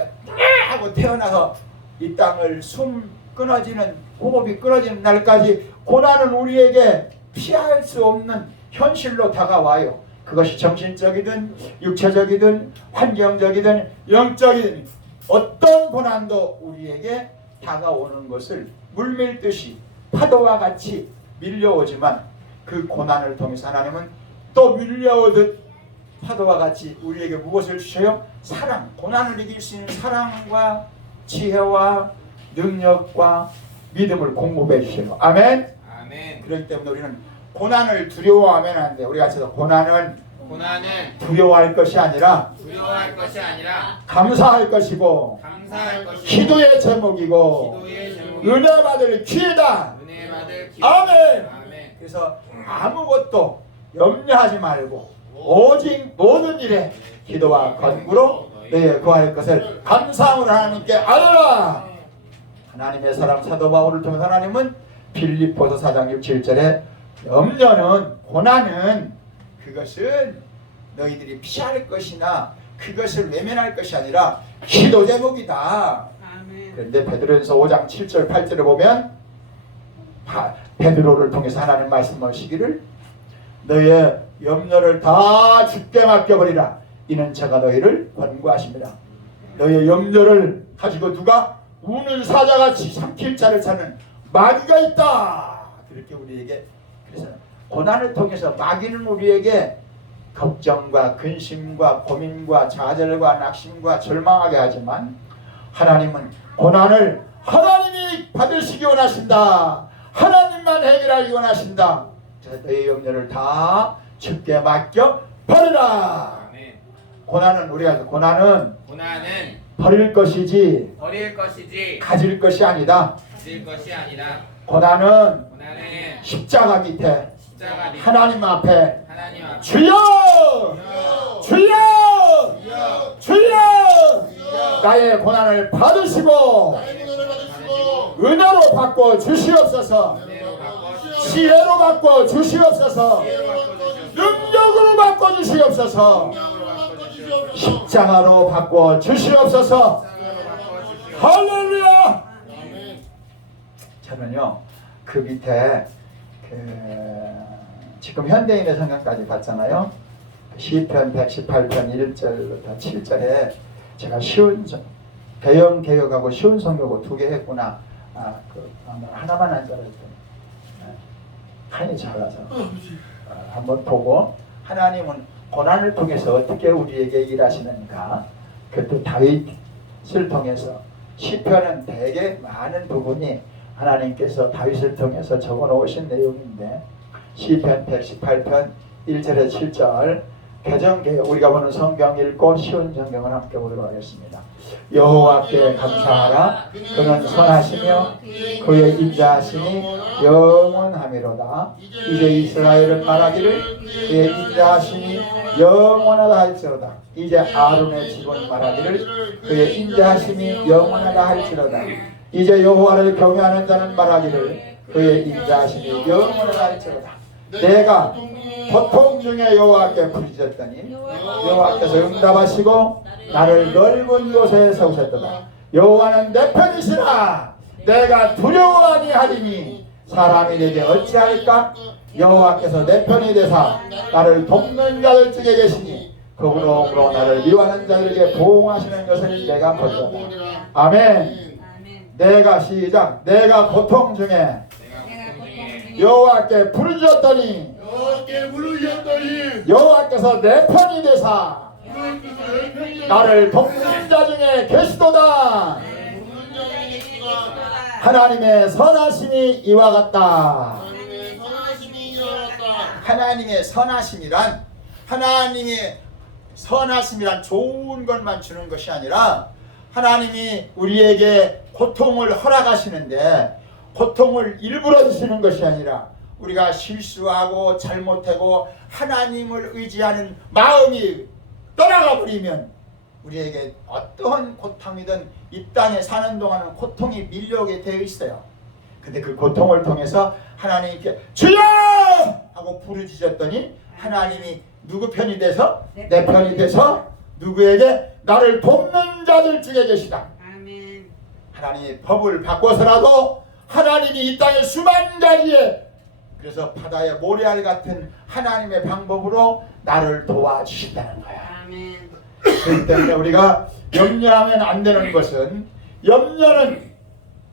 하고 태어나서 이 땅을 숨 끊어지는 호흡이 끊어지는 날까지 고난은 우리에게 피할 수 없는 현실로 다가와요. 그것이 정신적이든 육체적이든 환경적이든 영적이든 어떤 고난도 우리에게 다가오는 것을 물밀듯이 파도와 같이 밀려오지만 그 고난을 통해서 하나님은 또 밀려오듯 파도와 같이 우리에게 무엇을 주셔요? 사랑, 고난을 이길 수 있는 사랑과 지혜와 능력과 믿음을 공급해 주셔요. 아멘. 아멘. 그렇기 때문에 우리는 고난을 두려워하면 안 돼. 우리가 그래서 고난은 두려워할 것이 아니라 두려워할 것이 아니라 감사할 것이고 감사할 것이고 기도의 제목이고 기도의 제목이고 은혜 받을 기회다. 은혜 받을 기회. 아멘. 아멘. 그래서 아무것도 염려하지 말고 오직 모든 일에 기도와 간구로 너희의 구할 것을 감사함으로 하나님께 아뢰라. 하나님의 사랑 사도 바울을 통해 하나님은 빌립보서 4장 6, 7절에 염려는 고난은 그것은 너희들이 피할 것이나 그것을 외면할 것이 아니라 기도 제목이다. 그런데 베드로전서 5장 7절 8절에 보면 베드로를 통해서 하나님 말씀하시기를 너희의 염려를 다 주께 맡겨버리라. 이는 제가 너희를 권고하십니다. 너희의 염려를 가지고 누가 우는 사자같이 삼킬 자를 찾는 마귀가 있다. 그렇게 우리에게 그래서 고난을 통해서 마귀는 우리에게 걱정과 근심과 고민과 좌절과 낙심과 절망하게 하지만 하나님은 고난을 하나님이 받으시기 원하신다. 하나님만 해결하기 원하신다. 너희 염려를 다 주께 맡겨 버리라. 아멘. 고난은 우리가 고난은 버릴 것이지 가질 것이 아니다. 가질 것이 아니라 고난은 고난은 십자가 밑에 십자가 밑에 하나님 앞에 하나님 앞에 주여 주여 주여 나의 고난을 받으시고 은혜로 바꿔 주시옵소서. 지혜로 바꿔 주시옵소서. 능력으로 바꿔 주시옵소서. 십자가로 바꿔 주시옵소서. 할렐루야. 저는요 그 밑에 지금 현대인의 성경까지 봤잖아요. 시편 118편 1절부터 7절에 제가 쉬운 대형 개혁하고 쉬운 성경고 2개 했구나. 하나만 안 잘했더니 한이 잘라서 한번 보고 하나님은 고난을 통해서 어떻게 우리에게 일하시는가. 그것도 다윗을 통해서 시편은 되게 많은 부분이 하나님께서 다윗을 통해서 적어놓으신 내용인데 시편 118편 1절에 7절 개정개혁 우리가 보는 성경 읽고 쉬운 성경을 함께 보도록 하겠습니다. 여호와께 감사하라. 그는 선하시며 그의 인자하심이 영원하미로다. 이제 이스라엘은 말하기를 그의 인자하심이 영원하다 할지로다. 이제 아론의 집은 말하기를 그의 인자하심이 영원하다 할지로다. 이제 여호와를 경외하는 자는 말하기를 그의 인자하심이 영원하다 할지로다. 내가 고통 중에 여호와께 부르짖었더니 여호와께서 응답하시고 나를 넓은 곳에 세우셨도다. 여호와는 내 편이시라. 내가 두려워 아니하리니 사람이 내게 어찌할까? 여호와께서 내 편이 되사 나를 돕는 자들 중에 계시니 그러므로 나를 미워하는 자들에게 보응하시는 것을 내가 보리로다. 아멘. 내가 시작. 내가 고통 중에 여호와께 부르짖었더니 여호와께 부르짖었더니 여호와께서 내 편이 되사 나를 돕는 자 중에 계시도다. 하나님의 선하심이 이와 같다. 하나님의 선하심이란 좋은 것만 주는 것이 아니라 하나님이 우리에게 고통을 허락하시는데 고통을 일부러 주시는 것이 아니라 우리가 실수하고 잘못하고 하나님을 의지하는 마음이 떠나가 버리면 우리에게 어떠한 고통이든 이 땅에 사는 동안은 고통이 밀려오게 되어 있어요. 근데 그 고통을 통해서 하나님께 주여! 하고 부르짖었더니 하나님이 누구 편이 돼서? 내 편이 돼서 누구에게? 나를 돕는 자들 중에 계시다. 아멘. 하나님이 법을 바꿔서라도 하나님이 이 땅의 수만 가지의 그래서 바다의 모래알 같은 하나님의 방법으로 나를 도와주신다는 거야. 아멘. 그렇기 때문에 우리가 염려하면 안 되는 것은 염려는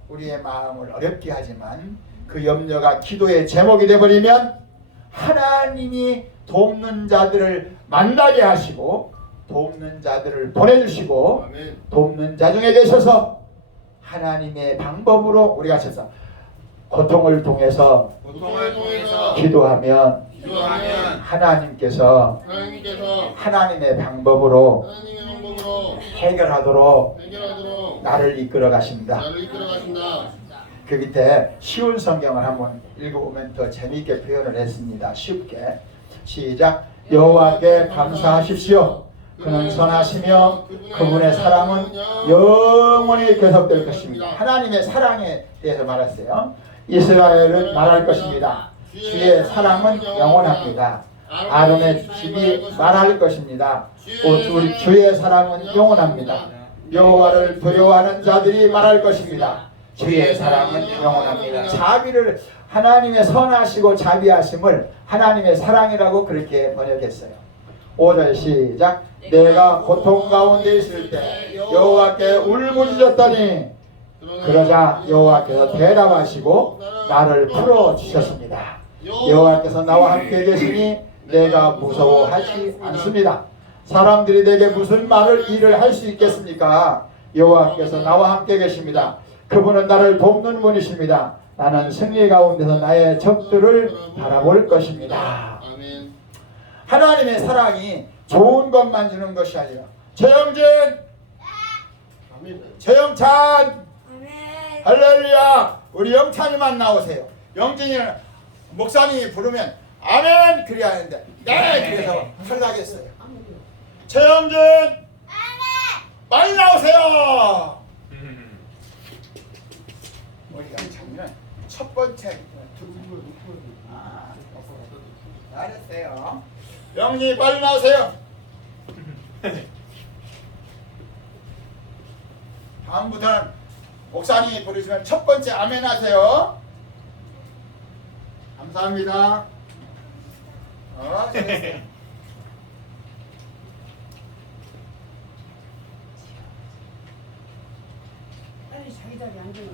우리의 마음을 어렵게 하지만 그 염려가 기도의 제목이 되어버리면 하나님이 돕는 자들을 만나게 하시고 돕는 자들을 보내주시고 아멘. 돕는 자 중에 계셔서 하나님의 방법으로 우리가 쳐서 고통을 통해서 기도하면 하나님께서 하나님의 방법으로 해결하도록 나를 이끌어 가신다. 그 밑에 쉬운 성경을 한번 읽어보면 더 재미있게 표현을 했습니다. 쉽게 시작. 여호와께 감사하십시오. 그는 선하시며 그분의 사랑은 영원히 계속될 것입니다. 하나님의 사랑에 대해서 말했어요. 이스라엘은 말할 것입니다. 주의 사랑은 영원합니다. 아론의 집이 말할 것입니다. 우리 주의 사랑은 영원합니다. 여호와를 두려워하는 자들이 말할 것입니다. 주의 사랑은 영원합니다. 자비를 하나님의 선하시고 자비하심을 하나님의 사랑이라고 그렇게 번역했어요. 5절 시작. 내가 고통 가운데 있을 때 여호와께 울부짖었더니 그러자 여호와께서 대답하시고 나를 풀어주셨습니다. 여호와께서 나와 함께 계시니 내가 무서워하지 않습니다. 사람들이 내게 무슨 일을 할 수 있겠습니까? 여호와께서 나와 함께 계십니다. 그분은 나를 돕는 분이십니다. 나는 승리 가운데서 나의 적들을 바라볼 것입니다. 하나님의 사랑이 좋은 것만 주는 것이 아니라 최영진, 최영찬, 할렐루야. 우리 영찬이만 나오세요. 영진이는 목사님이 부르면 아멘 그래야 하는데 네 그래서 탈락했어요. 최영진 많이 나오세요. 우리 영찬이는 첫 번째 잘했어요. 영진이 빨리 나오세요. 다음부터는 목사님이 부르시면 첫 번째 아멘 하세요. 감사합니다. 잘했어요. 빨리 자기 자리 앉아요.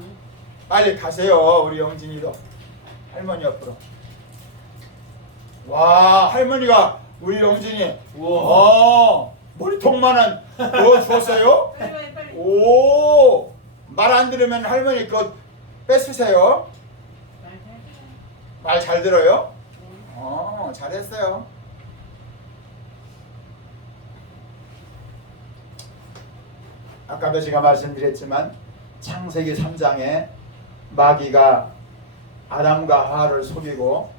빨리 가세요. 우리 영진이도 할머니 옆으로. 와 할머니가 우리 영진이 머리통만한 뭐 줬어요? 빨리 빨리. 오 말 안 들으면 할머니 그거 뺏으세요. 말 잘 들어요? 잘했어요. 아까도 제가 말씀드렸지만 창세기 3장에 마귀가 아담과 하와를 속이고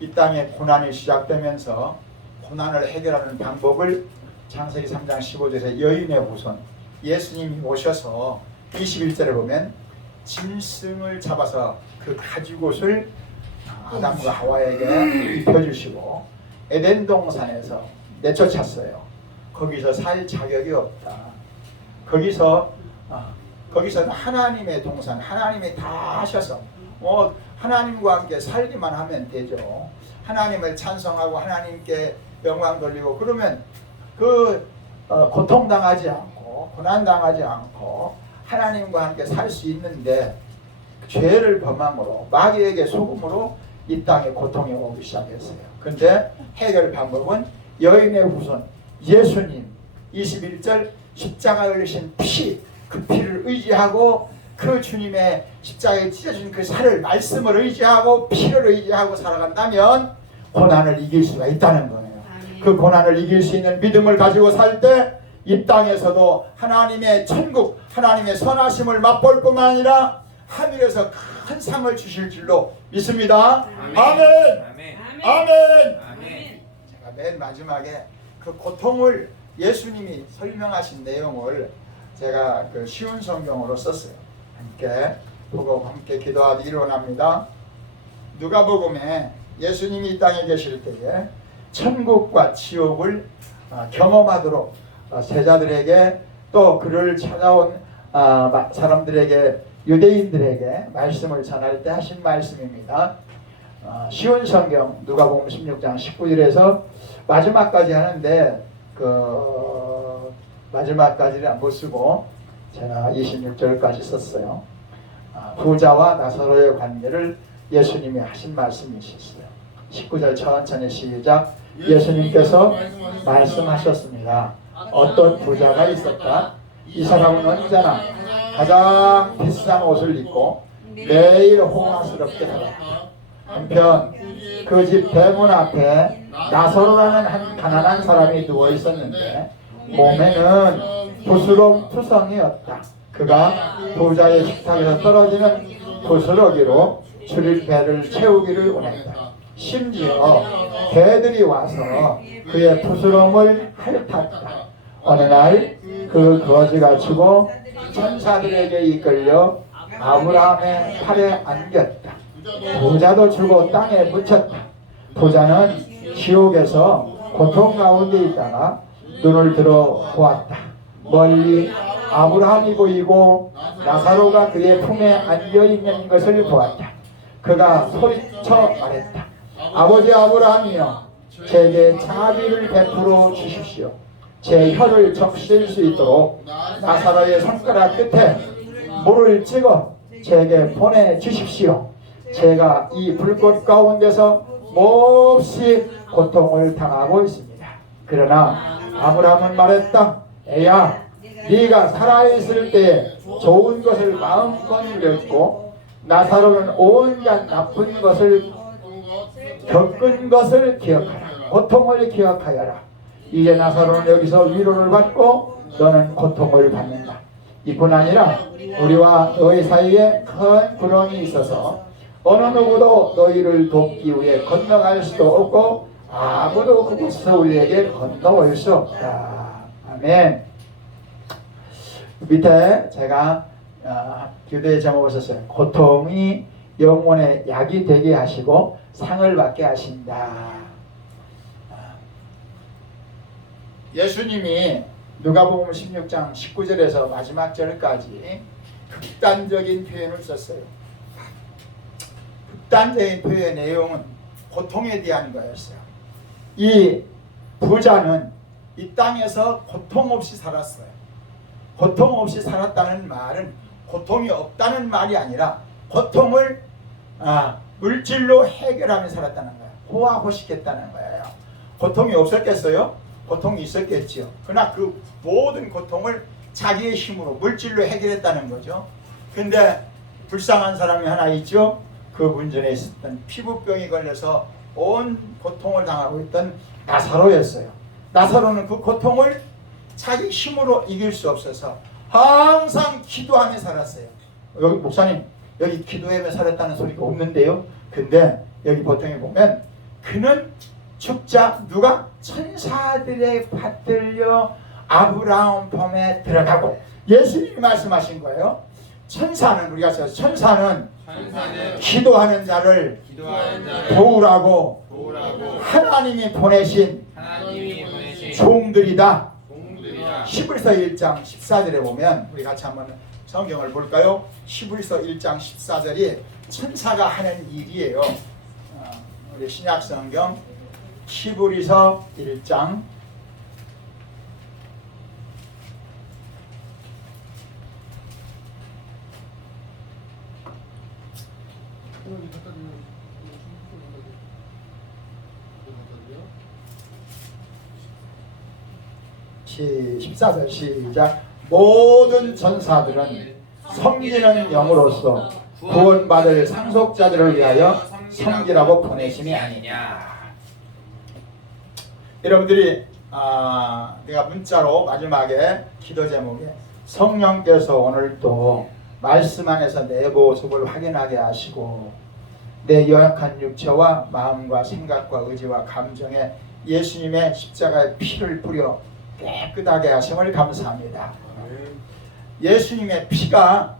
이 땅에 고난이 시작되면서 고난을 해결하는 방법을 창세기 3장 15절에 여인의 후손 예수님이 오셔서 21절에 보면 짐승을 잡아서 그 가죽옷을 아담과 하와에게 입혀주시고 에덴 동산에서 내쫓았어요. 거기서 살 자격이 없다. 거기서는 하나님의 동산, 하나님이 다 하셔서 하나님과 함께 살기만 하면 되죠. 하나님을 찬송하고 하나님께 영광 돌리고 그러면 고통당하지 않고 고난당하지 않고 하나님과 함께 살 수 있는데, 죄를 범함으로 마귀에게 속음으로 이 땅에 고통이 오기 시작했어요. 근데 해결 방법은 여인의 후손 예수님 21절 십자가에 흘리신 피, 그 피를 의지하고 그 주님의 십자가에 찢어진 그 살을, 말씀을 의지하고 피를 의지하고 살아간다면 고난을 이길 수가 있다는 거예요. 그 고난을 이길 수 있는 믿음을 가지고 살 때 이 땅에서도 하나님의 천국, 하나님의 선하심을 맛볼 뿐만 아니라 하늘에서 큰 상을 주실 줄로 믿습니다. 아멘. 아멘. 아멘. 아멘. 제가 맨 마지막에 그 고통을 예수님이 설명하신 내용을 제가 그 쉬운 성경으로 썼어요. 함께 보고 함께 기도하기 일어납니다. 누가복음에 예수님이 이 땅에 계실 때에 천국과 지옥을 경험하도록 제자들에게 또 그를 찾아온 사람들에게, 유대인들에게 말씀을 전할 때 하신 말씀입니다. 쉬운 성경 누가복음 16장 19절에서 마지막까지 하는데 그 마지막까지는 못 쓰고 제가 26절까지 썼어요. 부자와 나사로의 관계를 예수님이 하신 말씀이 있었어요. 19절 천천히 시작. 예수님께서 말씀하셨습니다. 어떤 부자가 있었다. 이 사람은 언제나 가장 비싼 옷을 입고 매일 호화스럽게 살았다. 한편 그 집 대문 앞에 나사로라는 한 가난한 사람이 누워 있었는데 몸에는 부스럼 투성이었다. 그가 부자의 식탁에서 떨어지는 부스러기로 줄일 배를 채우기를 원했다. 심지어 개들이 와서 그의 부스럼을 핥았다. 어느 날 그 거지가 죽어 천사들에게 이끌려 아브라함의 팔에 안겼다. 부자도 죽어 땅에 묻혔다. 부자는 지옥에서 고통 가운데 있다가 눈을 들어 보았다. 멀리 아브라함이 보이고 나사로가 그의 품에 안겨있는 것을 보았다. 그가 소리쳐 말했다. 아버지 아브라함이여, 제게 자비를 베풀어 주십시오. 제 혀를 적실 수 있도록 나사로의 손가락 끝에 물을 찍어 제게 보내주십시오. 제가 이 불꽃 가운데서 몹시 고통을 당하고 있습니다. 그러나 아브라함은 말했다. 애야, 네가 살아있을 때에 좋은 것을 마음껏 누렸고 나사로는 온갖 나쁜 것을 겪은 것을 기억하라. 고통을 기억하여라. 이제 나사로는 여기서 위로를 받고 너는 고통을 받는다. 이뿐 아니라 우리와 너희 사이에 큰 불언이 있어서 어느 누구도 너희를 돕기 위해 건너갈 수도 없고 아무도 그곳에서 우리에게 건너올 수 없다. 아멘. 밑에 제가 기도의 제목을 썼어요. 고통이 영혼의 약이 되게 하시고 상을 받게 하신다. 예수님이 누가복음 16장 19절에서 마지막 절까지 극단적인 표현을 썼어요. 극단적인 표현의 내용은 고통에 대한 거였어요. 이 부자는 이 땅에서 고통 없이 살았어요. 고통 없이 살았다는 말은 고통이 없다는 말이 아니라 고통을 물질로 해결하며 살았다는 거예요. 호화호식했다는 거예요. 고통이 없었겠어요? 고통이 있었겠지요. 그러나 그 모든 고통을 자기의 힘으로 물질로 해결했다는 거죠. 근데 불쌍한 사람이 하나 있죠. 그 문전에 있었던 피부병이 걸려서 온 고통을 당하고 있던 나사로였어요. 나사로는 그 고통을 자기 힘으로 이길 수 없어서 항상 기도하며 살았어요. 여기 목사님, 여기 기도하며 살았다는 소리가 없는데요. 근데 여기 보통에 보면 그는 죽자 누가 천사들의 받들려 아브라함 품에 들어가고, 예수님이 말씀하신 거예요. 천사는 우리가 천사는 기도하는 자를 도우라고 하나님이 보내신 종들이다. 히브리서 1장 14절에 보면 우리 같이 한번 성경을 볼까요? 히브리서 1장 14절이 천사가 하는 일이에요. 우리 신약 성경 히브리서 1장 14절 시작. 모든 전사들은 섬기는 영으로서 구원받을 상속자들을 위하여 섬기라고 보내심이 아니냐. 여러분들이 내가 문자로 마지막에 기도 제목에 성령께서 오늘도 말씀 안에서 내 모습을 확인하게 하시고 내 연약한 육체와 마음과 생각과 의지와 감정에 예수님의 십자가의 피를 뿌려 깨끗하게 하심을 감사합니다. 예수님의 피가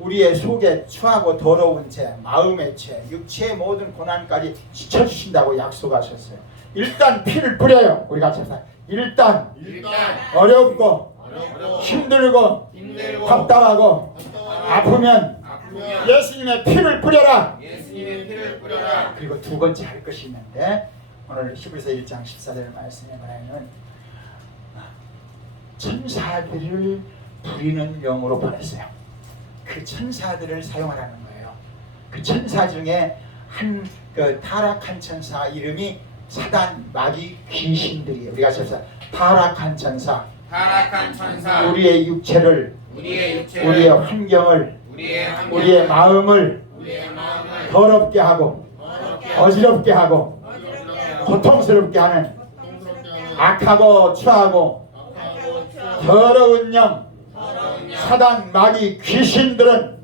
우리의 속에 추하고 더러운 죄, 마음의 죄, 육체의 모든 고난까지 씻어주신다고 약속하셨어요. 일단 피를 뿌려요. 우리 같이 합시다. 일단 어렵고 힘들고 답답하고 아프면 예수님의 피를 뿌려라. 그리고 두 번째 할 것이 있는데 오늘 히브리서 1장 14절 말씀에 보면 천사들을 부리는 영으로 보냈어요. 그 천사들을 사용하라는 거예요. 그 천사 중에 한 그 타락한 천사 이름이 사단, 마귀, 귀신들이에요. 우리가 해서 타락한 천사, 우리의 육체를, 우리의 환경을, 우리의 마음을 더럽게 하고 어지럽게 하고 고통스럽게 하는 악하고 추하고 더러운 영, 사단, 마귀, 귀신들은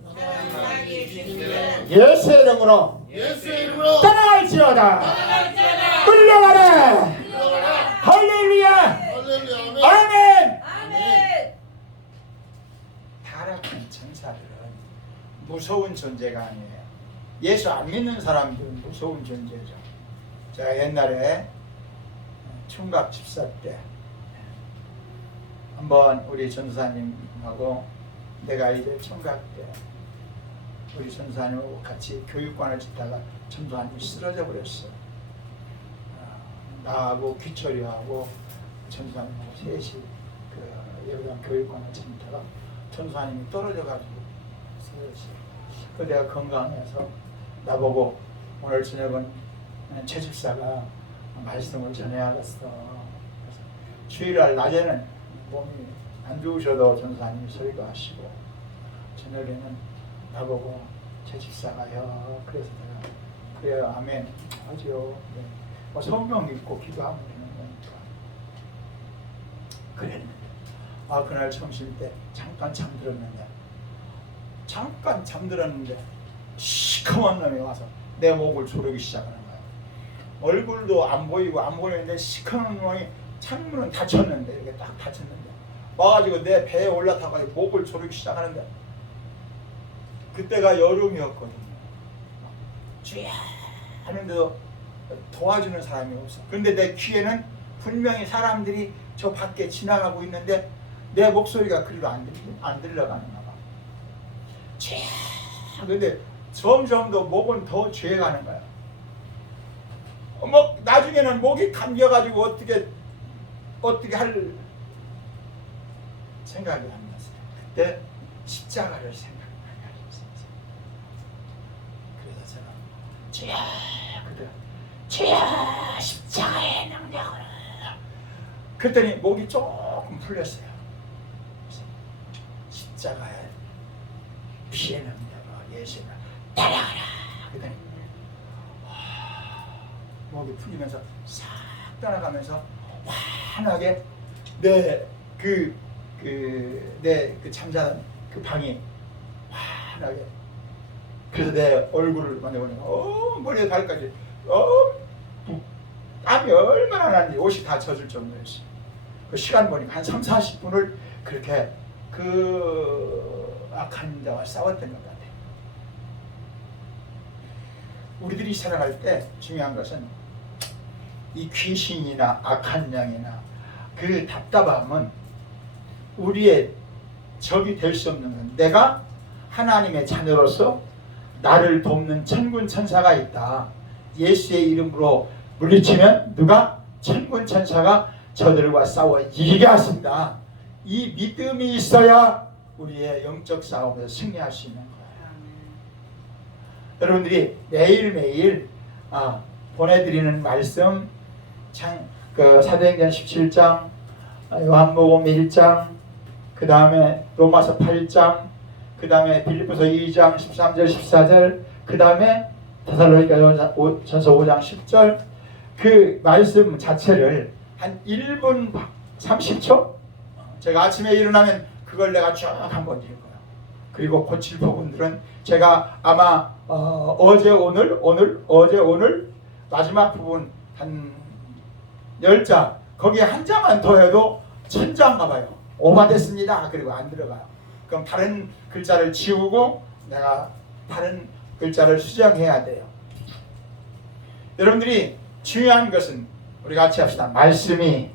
예수의 이름으로 떠날지어다. 물러가라. 할렐루야. 아멘. 타락한 천사들은 무서운 존재가 아니에요. 예수 안 믿는 사람들은 무서운 존재죠. 제가 옛날에 총각 집사 때 한번 우리 전도사님하고 내가 이제 총각 때 우리 전도사님하고 같이 교육관을 짓다가 전도사님이 쓰러져 버렸어요. 나하고 귀철이하고 전도사님하고 셋이 그 예배당 교육관을 짓다가 전도사님이 떨어져가지고 쓰러졌어요. 그 내가 건강해서 나보고 오늘 저녁은 최 집사가 말씀을 전해야겠어. 그래서 주일날 낮에는 몸이 안 좋으셔도 전도사님이 설교하시고 저녁에는 나보고 최 집사가요. 그래서 내가 그래요 아멘 하죠. 네. 뭐 성경 읽고 기도하면 되는 거니까 그랬는데 그날 점심 때 잠깐 잠들었는데 시커먼 놈이 와서 내 목을 조르기 시작하는 거야. 얼굴도 안 보이는데 시커먼 놈이 창문은 닫혔는데 이렇게 딱 닫혔는데 와가지고 내 배에 올라타가지고 목을 조르기 시작하는데 그때가 여름이었거든요. 쥐야 하는데도 도와주는 사람이 없어. 그런데 내 귀에는 분명히 사람들이 저 밖에 지나가고 있는데 내 목소리가 그리로 안 들려가는가 봐. 쥐야 근데 점점 더 목은 더 죄가는 거야. 나중에는 목이 감겨가지고 어떻게 할 생각이 안 났어요. 그때 십자가를 생각하게 하셨어요. 그래서 제가 주여 십자가의 능력을 그랬더니 목이 조금 풀렸어요. 십자가의 피의 능력을 예수를 따라가라. 그랬더니 목이 풀리면서 싹 떠나가면서 환하게 내 잠자는 그 방이 환하게 그래서 내 얼굴을 만져보니까 머리에 발까지 땀이 얼마나 났는지 옷이 다 젖을 정도였어요. 그 시간 보니까 한 30-40분을 그렇게 그 악한 자와 싸웠던 것 같아요. 우리들이 살아갈 때 중요한 것은 이 귀신이나 악한 영이나 그 답답함은 우리의 적이 될 수 없는 건 내가 하나님의 자녀로서 나를 돕는 천군 천사가 있다. 예수의 이름으로 물리치면 누가? 천군 천사가 저들과 싸워 이기게 하신다. 이 믿음이 있어야 우리의 영적 싸움에서 승리할 수 있는 거예요. 여러분들이 매일매일 보내드리는 말씀 사도행전 17장, 요한복음 1장, 그 다음에 로마서 8장, 그 다음에 빌립보서 2장 13절 14절, 그 다음에 데살로니가전서 5장 10절, 그 말씀 자체를 한 1분 30초? 제가 아침에 일어나면 그걸 내가 쭉 한번 읽어요. 그리고 고칠 부분들은 제가 아마 어제 오늘 마지막 부분 한 10장, 거기에 한 장만 더 해도 1000장 가봐요. 오바됐습니다. 그리고 안 들어가요. 그럼 다른 글자를 지우고 내가 다른 글자를 수정해야 돼요. 여러분들이 중요한 것은 우리 같이 합시다. 말씀이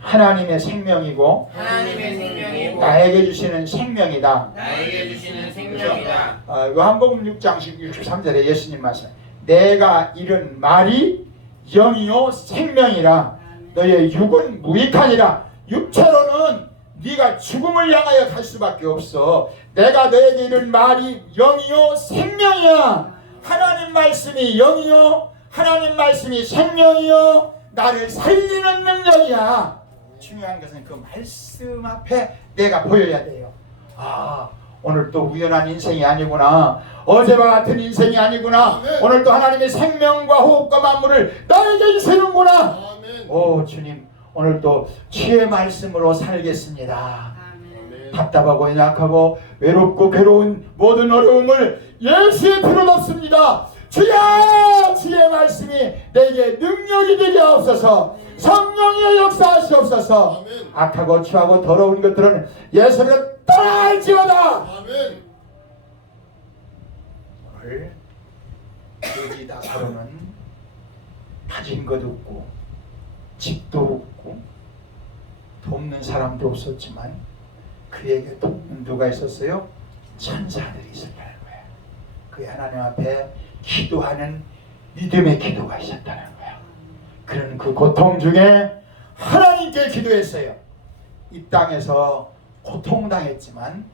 하나님의 생명이고 하나님의 생명이고 나에게 주시는 생명이다. 나에게 주시는 생명이다. 요한복음 6장 63절에 예수님 말씀, 내가 이른 말이 영이요 생명이라. 너의 육은 무익하니라. 육체로는 네가 죽음을 향하여 갈 수밖에 없어. 내가 너에게 이른 말이 영이요 생명이야. 하나님 말씀이 영이요, 하나님 말씀이 생명이요, 나를 살리는 능력이야. 중요한 것은 그 말씀 앞에 내가 보여야 돼요. 오늘 또 우연한 인생이 아니구나. 어제와 같은 인생이 아니구나. 오늘 또 하나님의 생명과 호흡과 만물을 나에게 주시는구나. 오 주님, 오늘 또 주의 말씀으로 살겠습니다. 답답하고 약하고 외롭고 괴로운 모든 어려움을 예수의 피로 덮습니다. 주여, 주의 말씀이 내게 능력이 되게 하옵소서. 성령의 역사하시옵소서. 악하고 추하고 더러운 것들은 예수를 떠날지어다. 오늘 여기 나사로는 가진 것 없고 집도 없고 돕는 사람도 없었지만 그에게 돕는 누가 있었어요? 천사들이 있었다는 거예요. 그 하나님 앞에 기도하는 믿음의 기도가 있었다는 거예요. 그는 그 고통 중에 하나님께 기도했어요. 이 땅에서 고통당했지만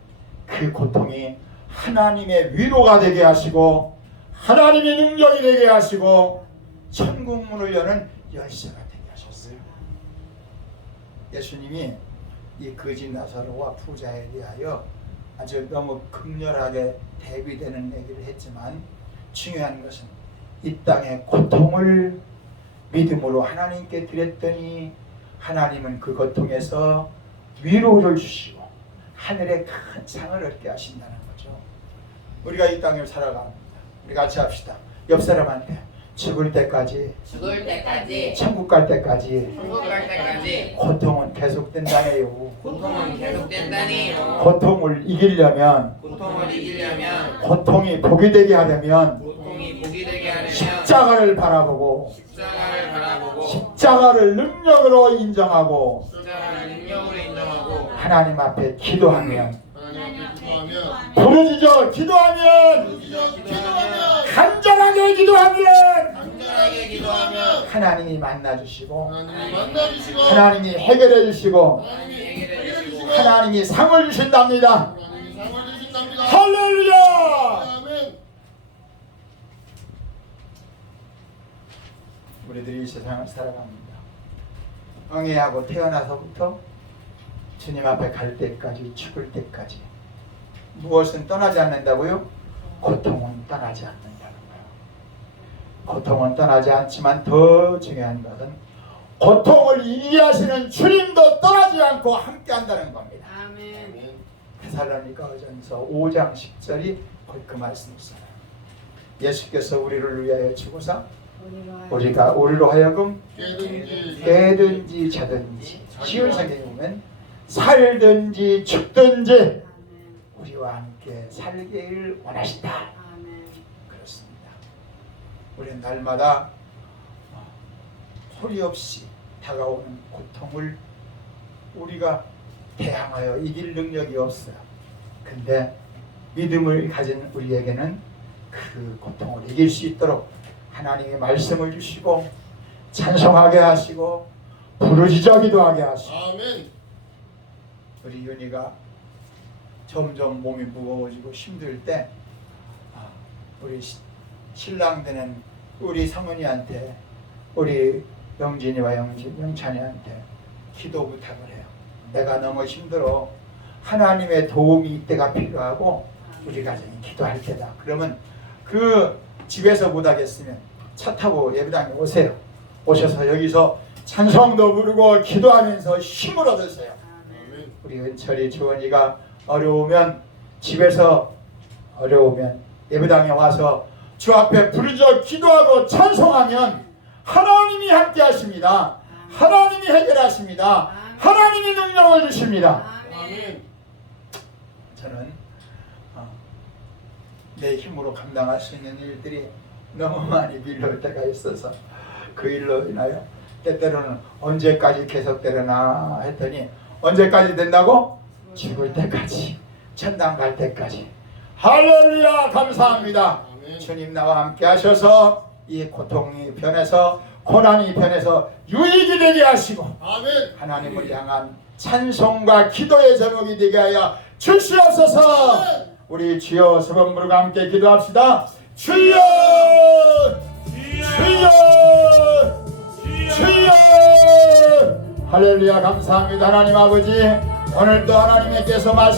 그 고통이 하나님의 위로가 되게 하시고 하나님의 능력이 되게 하시고 천국 문을 여는 열쇠가 되게 하셨어요. 예수님이 이 거지 나사로와 부자에 대하여 아주 너무 극렬하게 대비되는 얘기를 했지만 중요한 것은 이 땅의 고통을 믿음으로 하나님께 드렸더니 하나님은 그 고통에서 위로를 주시고 하늘의 큰 상을 얻게 하신다는 거죠. 우리가 이 땅을 살아갑니다. 우리 같이 합시다. 옆 사람한테 죽을 때까지 천국 갈 때까지 고통은 계속된다네요. 고통을 이기려면 고통이 복이 되게 하려면 십자가를 바라보고 십자가를 능력으로 인정하고 하나님 앞에 기도하면 부르짖어 기도하면 간절하게 기도하면 하나님이 만나주시고 하나님이 해결해 주시고 하나님이 상을 주신답니다. 할렐루야. 우리들이 이 세상을 살아갑니다. 응애하고 태어나서부터 주님 앞에 갈 때까지 죽을 때까지 무엇은 떠나지 않는다고요? 고통은 떠나지 않는다는 거예요. 고통은 떠나지 않지만 더 중요한 것은 고통을 이해하시는 주님도 떠나지 않고 함께 한다는 겁니다. 데살로니가전서 5장 10절이 그 말씀이잖아요. 예수께서 우리를 위하여 죽으사 우리로 하여금 깨든지 자든지 쉬운 성경에 보면 살든지 죽든지 우리와 함께 살기를 원하신다. 그렇습니다. 우리는 날마다 소리 없이 다가오는 고통을 우리가 대항하여 이길 능력이 없어요. 근데 믿음을 가진 우리에게는 그 고통을 이길 수 있도록 하나님의 말씀을 주시고 찬송하게 하시고 부르짖어 하게 하시고 아멘. 우리 윤희가 점점 몸이 무거워지고 힘들 때 우리 신랑 되는 우리 성은이한테 우리 영진이와 영찬이한테 기도 부탁을 해요. 내가 너무 힘들어. 하나님의 도움이 이때가 필요하고 우리 가정이 기도할 때다. 그러면 그 집에서 못하겠으면 차 타고 예배당에 오세요. 오셔서 여기서 찬송도 부르고 기도하면서 힘을 얻으세요. 아멘. 우리 은철이 주원이가 어려우면 집에서 어려우면 예배당에 와서 주 앞에 부르짖어 기도하고 찬송하면 하나님이 함께 하십니다. 하나님이 해결하십니다. 하나님이 능력을 주십니다. 아멘. 저는 내 힘으로 감당할 수 있는 일들이 너무 많이 밀려올 때가 있어서 그 일로 인하여 때때로는 언제까지 계속되려나 했더니 언제까지 된다고? 죽을 때까지, 천당 갈 때까지. 할렐루야, 감사합니다. 아멘. 주님 나와 함께 하셔서 이 고통이 변해서 고난이 변해서 유익이 되게 하시고 아멘. 하나님을 향한 찬송과 기도의 제목이 되게 하여 주시옵소서. 우리 주여 서번 부르과 함께 기도합시다. 주여, 주여, 주여. 할렐루야, 감사합니다. 하나님 아버지, 오늘도 하나님께서 말씀